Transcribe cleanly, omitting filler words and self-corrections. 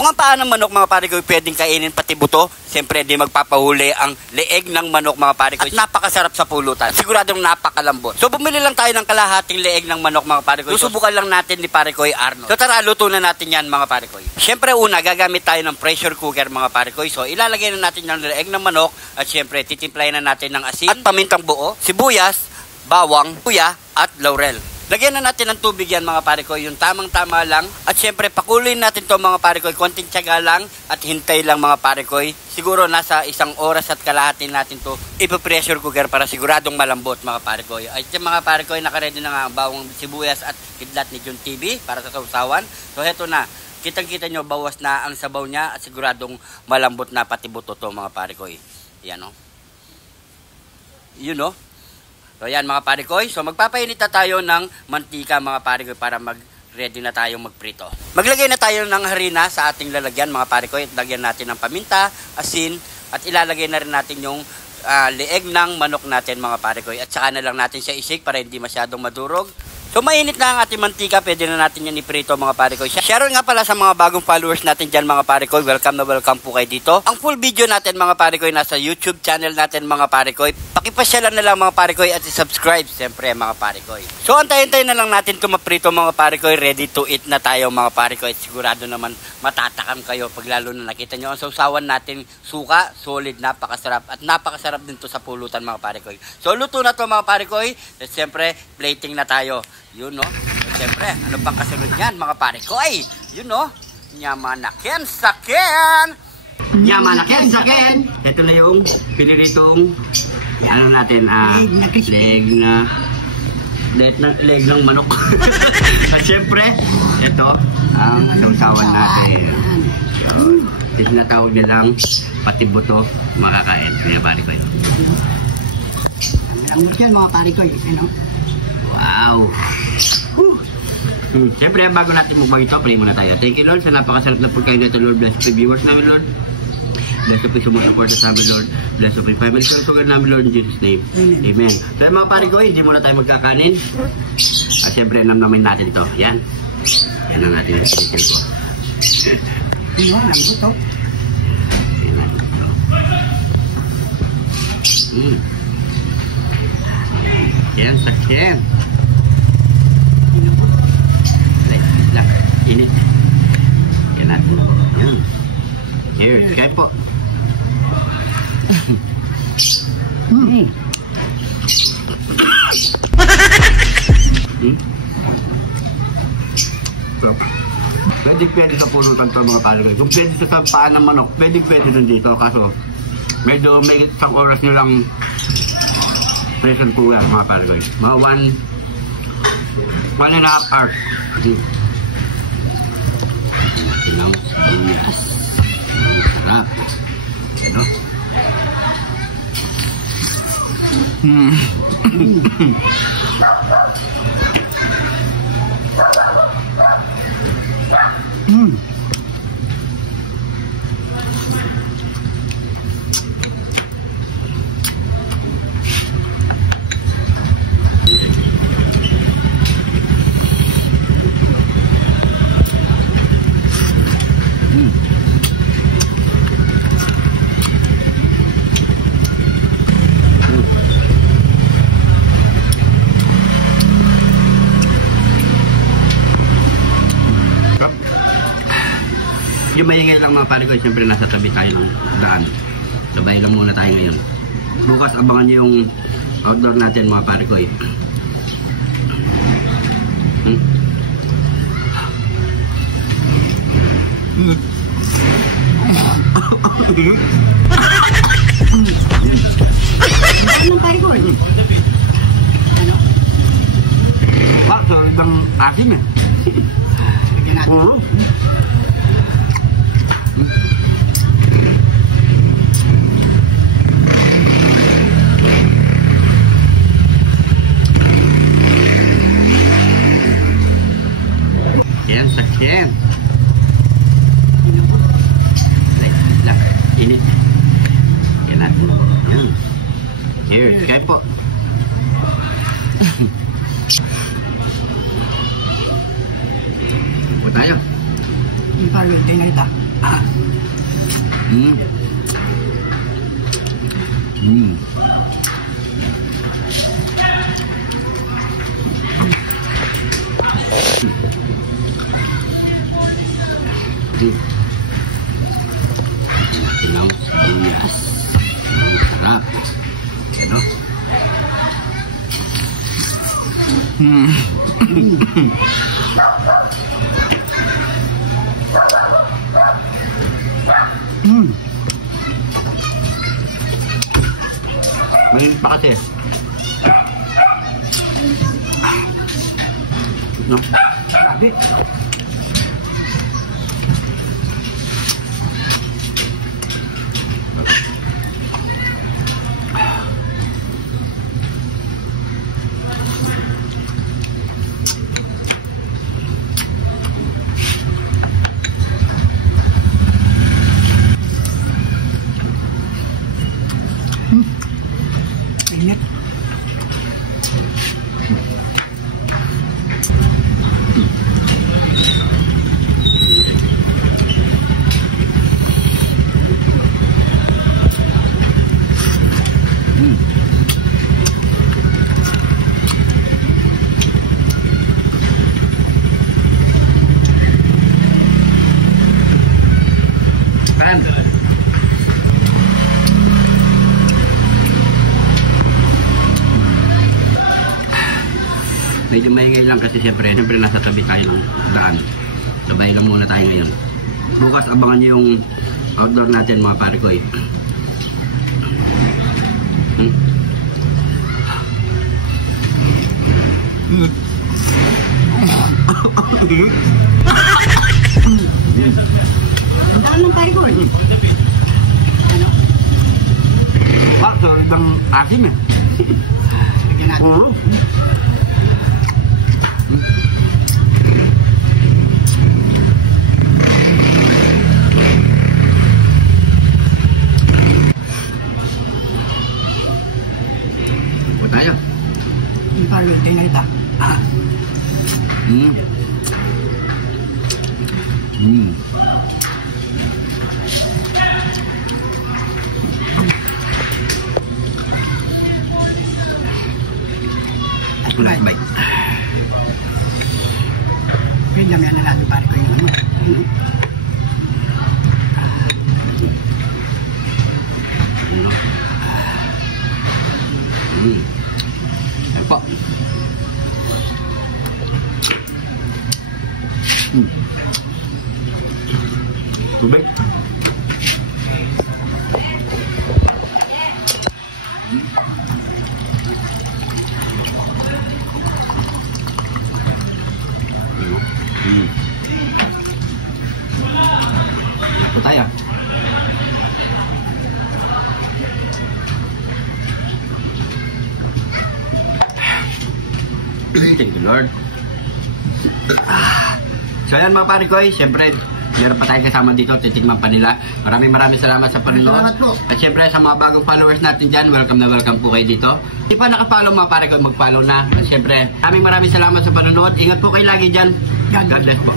Kung ang paa ng manok mga pare ko pwedeng kainin pati buto, siyempre di magpapahuli ang leeg ng manok mga pare ko. At napakasarap sa pulutan. Siguradong napakalambot. So bumili lang tayo ng kalahating leeg ng manok mga pare ko. Susubukan lang natin ni pare ko Arnold. So tara, luto na natin yan mga pare ko. Siyempre una, gagamit tayo ng pressure cooker mga pare ko. So ilalagay na natin yung leeg ng manok at siyempre titimplahin na natin ng asin at pamintang buo, sibuyas, bawang, kuya at laurel. Lagyan na natin ng tubig yan mga pare ko, yung tamang-tama lang. At syempre pakuloyin natin to mga pare ko, konting tiyaga lang at hintay lang mga pare ko. Siguro nasa 1 oras at kalahati natin to ipa-pressure cooker para siguradong malambot mga pare ko. At yung mga pare ko, nakaready na nga ang bawang, sibuyas at kidlat ni John TV para sa sausawan. So heto na, kitang-kita nyo bawas na ang sabaw niya at siguradong malambot na pati buto to mga pare ko. Yan o. Yun o. So yan mga pare ko, so magpapainit na tayo ng mantika mga pare ko para mag-ready na tayong magprito. Maglagay na tayo ng harina sa ating lalagyan mga pare ko, lagyan natin ng paminta, asin, at ilalagay na rin natin yung leeg ng manok natin mga pare ko. At saka na lang natin siya isik para hindi masyadong madurog. So mainit na ang ating mantika, pwede na natin yan iprito mga pare ko. Share nga pala sa mga bagong followers natin dyan mga pare ko, welcome na welcome po kayo dito. Ang full video natin mga pare ko nasa YouTube channel natin mga pare ko. Pakipasyalan na lang mga pare ko at subscribe siyempre mga pare ko. So antayin-tayin na lang natin ito maprito mga pare ko, ready to eat na tayo mga pare ko. At sigurado naman matatakam kayo pag lalo na nakita nyo ang sausawan natin, suka, solid, napakasarap at napakasarap din to sa pulutan mga pare ko. So luto na to mga pare ko at siyempre plating na tayo. Yun no. At siyempre, ano pang kasunod yan mga pare ko? Ay, yun no. Nyamanaken saken. Nyamanaken saken. Ito na yung piniritong ano natin, leg ng manok. At siyempre, ito ang sausawan natin. Ito na tawag nilang pati buto makakain. Kaya pare ko yun. Ang yan mga pare ko yun. Wow! Siyempre, bago natin mukbang ito, pray muna tayo. Thank you, Lord, sa napakasarap na pagkain nito, Lord. Bless the viewers namin, Lord. Bless the support sa amin, Lord. Bless the family sugar namin, Lord, in Jesus' name. Amen. So, mga pare ko, hindi muna tayo magkakanin. At siyempre, namnamin natin ito. Yan. Yan ang natin yung sinikil ko. Yan, ang buto. Yan ang buto. Yan, sakyan. Init. Yan natin. Yan. Cheers. Kaya po. Pwede sa pulutan ito mga kalagay. Kung pwede sa paan ng manok, pwede dun dito. Kaso, medyo may isang oras nyo lang pressure cooker mga kalagay. Mga 1.5 hours. Lang sibuyas. Sarap. Ano? Yung maingay lang mga pare ko, siyempre nasa tabi tayo ng daan. Sabay lang muna tayo ngayon. Bukas abangan nyo yung outdoor natin mga pare ko. Anong pare ko? Ano? Sorry bang asin eh. Lagyan natin. Yan, sakyan. Init. Yan natin. Yan. Cheers. Kaya po. Po tayo. Yung palo, ito. Ilaw, sibuyas. Sarap. Ano? Mainit pa kasi. No? Grabe. Init. Medyo maingay lang kasi siyempre nasa tabi tayo ng daan. Sabay lang muna tayo ngayon. Bukas abangan nyo yung outdoor natin mga pare ko eh. Ang daan ng pare ko eh. Ano? Sorry bang asim eh. Lagyan natin. Tayo. Yung parang tayo na kita. Nice bite. Ganyan yan na natin pare ko yung ano. Ayan po. Tubig. Ito tayo. Thank you, Lord. So yan mga pare ko, siyempre meron pa tayong kasama dito, titigman pa nila. Maraming salamat sa panonood. Salamat po. At siyempre sa mga bagong followers natin dyan, welcome na welcome po kayo dito. Hindi pa nakafollow mga pare ko, mag-follow na. At siyempre, maraming salamat sa panonood. Ingat po kayo lagi dyan. God bless po.